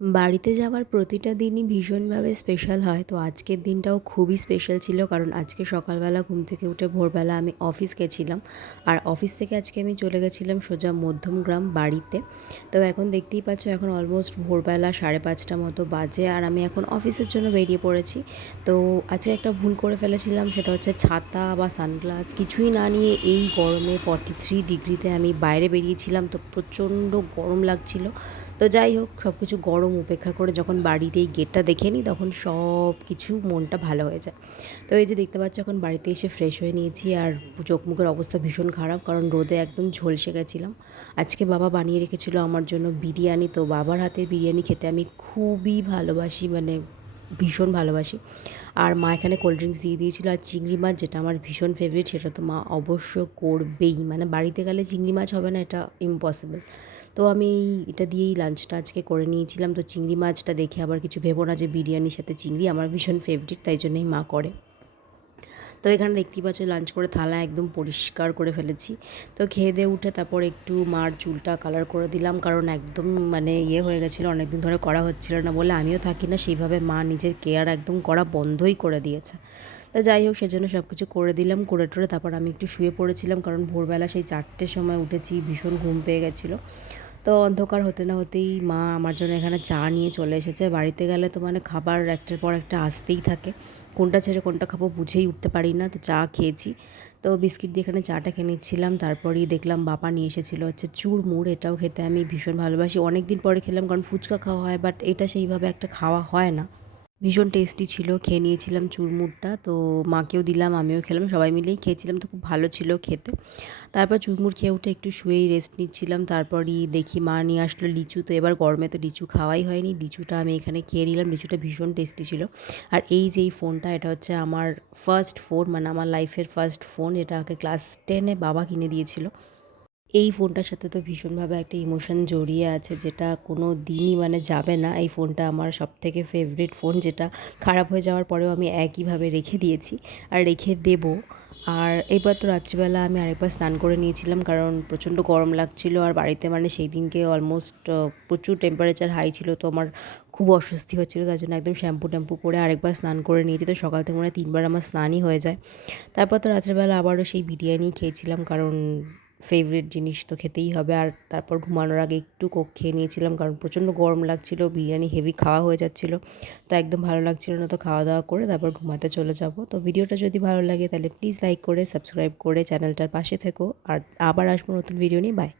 বাড়িতে যাওয়ার প্রতিটা দিনই ভীষণভাবে স্পেশাল হয়। তো আজকের দিনটাও খুবই স্পেশাল ছিল, কারণ আজকে সকালবেলা ঘুম থেকে উঠে ভোরবেলা আমি অফিস গেছিলাম। আর অফিস থেকে আজকে আমি চলে গেছিলাম সোজা মধ্যমগ্রাম বাড়িতে। তো এখন দেখতেই পাচ্ছ, এখন অলমোস্ট ভোরবেলা 5:30 মতো বাজে, আর আমি এখন অফিসের জন্য বেরিয়ে পড়েছি। তো আজকে একটা ভুল করে ফেলেছিলাম, সেটা হচ্ছে ছাতা বা সানগ্লাস কিছুই না নিয়ে এই গরমে 43 ডিগ্রিতে আমি বাইরে বেরিয়েছিলাম। তো প্রচণ্ড গরম লাগছিল। তো যাই হোক, সব কিছু গরম উপেক্ষা করে যখন বাড়ির এই গেটটা দেখে নিই, তখন সব কিছু মনটা ভালো হয়ে যায়। তো এই যে দেখতে পাচ্ছ, এখন বাড়িতে এসে ফ্রেশ হয়ে নিয়েছি, আর চোখ মুখের অবস্থা ভীষণ খারাপ, কারণ রোদে একদম ঝলসে গেছিলাম। আজকে বাবা বানিয়ে রেখেছিল আমার জন্য বিরিয়ানি। তো বাবার হাতে বিরিয়ানি খেতে আমি খুবই ভালোবাসি, মানে ভীষণ ভালোবাসি। আর মা এখানে কোল্ড ড্রিঙ্কস দিয়ে দিয়েছিল, আর চিংড়ি মাছ, যেটা আমার ভীষণ ফেভারিট, সেটা তো মা অবশ্য করবেই। মানে বাড়িতে গেলে চিংড়ি মাছ হবে না, এটা ইম্পসিবল। তো আমি এটা দিয়েই লাঞ্চটা আজকে করে নিয়েছিলাম। তো চিংড়ি মাছটা দেখে আবার কিছু ভেবো না যে বিরিয়ানির সাথে চিংড়ি আমার ভীষণ ফেভারিট, তাই জন্যই মা করে। তো এখানে দেখতেই পাচ্ছ, লাঞ্চ করে থালা একদম পরিষ্কার করে ফেলেছি। তো খেয়ে দিয়ে উঠে তারপর একটু মার চুলটা কালার করে দিলাম, কারণ একদম মানে হয়ে গেছিলো, অনেকদিন ধরে করা হচ্ছিল না বলে। আমিও থাকি না সেইভাবে, মা নিজের কেয়ার একদম করা বন্ধই করে দিয়েছে। তা যাই হোক, সেজন্য সব কিছু করে দিলাম, করে টোরে তারপর আমি একটু শুয়ে পড়েছিলাম, কারণ ভোরবেলা সেই 4টের সময় উঠেছি, ভীষণ ঘুম পেয়ে গেছিলো। তো অন্ধকার হতে না হতেই মা আমার জন্য এখানে চা নিয়ে চলে এসেছে। বাড়িতে গেলে তো মানে খাবার একটার পর একটা আসতেই থাকে, কোনটা ছেড়ে কোনটা খাবো বুঝেই উঠতে পারি না। তো চা খেয়েছি, তো বিস্কিট দিয়ে এখানে চাটা খেয়ে নিচ্ছিলাম। তারপরেই দেখলাম বাবা নিয়ে এসেছিলো হচ্ছে চুরমুর, এটাও খেতে আমি ভীষণ ভালোবাসি। অনেক দিন পরে খেলাম, কারণ ফুচকা খাওয়া হয়, বাট এটা সেইভাবে একটা খাওয়া হয় না। ভীষণ টেস্টি ছিল, খেয়ে নিয়েছিলাম চুরমুরটা। তো মাকেও দিলাম, আমিও খেলাম, সবাই মিলেই খেয়েছিলাম। তো খুব ভালো ছিল খেতে। তারপর চুরমুর খেয়ে উঠে একটু শুয়েই রেস্ট নিচ্ছিলাম। তারপরই দেখি মা নিয়ে আসলো লিচু। তো এবার গরমে তো লিচু খাওয়াই হয়নি, লিচুটা আমি এখানে খেয়ে নিলাম। লিচুটা ভীষণ টেস্টি ছিল। আর এই যে এই ফোনটা, এটা হচ্ছে আমার ফার্স্ট ফোন, মানে আমার লাইফের ফার্স্ট ফোন, এটা আমাকে ক্লাস 10-এ বাবা কিনে দিয়েছিল। এই ফোনটার সাথে তো ভীষণভাবে একটা ইমোশন জড়িয়ে আছে, যেটা কোনো দিনই মানে যাবে না। এই ফোনটা আমার সবথেকে ফেভারিট ফোন, যেটা খারাপ হয়ে যাওয়ার পরেও আমি একইভাবে রেখে দিয়েছি আর রেখে দেবো। আর এবার তো রাত্রিবেলা আমি আরেকবার স্নান করে নিয়েছিলাম, কারণ প্রচণ্ড গরম লাগছিল। আর বাড়িতে মানে সেই দিনকে অলমোস্ট প্রচুর টেম্পারেচার হাই ছিল, তো আমার খুব অস্বস্তি হচ্ছিলো, তার জন্য একদম শ্যাম্পু ট্যাম্পু করে আরেকবার স্নান করে নিয়েছি। তো সকাল থেকে মনে হয় 3বার আমার স্নানই হয়ে যায়। তারপর তো রাত্রেবেলা আবারও সেই বিরিয়ানি খেয়েছিলাম, কারণ ফেভারিট জিনিস তো খেতেই হবে। আর তারপর ঘুমানোর আগে একটু কোক খেয়ে নিয়েছিলাম, কারণ প্রচণ্ড গরম লাগছিল, বিরিয়ানি হেভি খাওয়া হয়ে যাচ্ছিলো, তো একদম ভালো লাগছিল না। তো খাওয়া দাওয়া করে তারপর ঘুমাতে চলে যাব। তো ভিডিওটা যদি ভালো লাগে তাহলে প্লিজ লাইক করে সাবস্ক্রাইব করে চ্যানেলটার পাশে থেকো। আর আবার আসবো নতুন ভিডিও নিয়ে। বাই।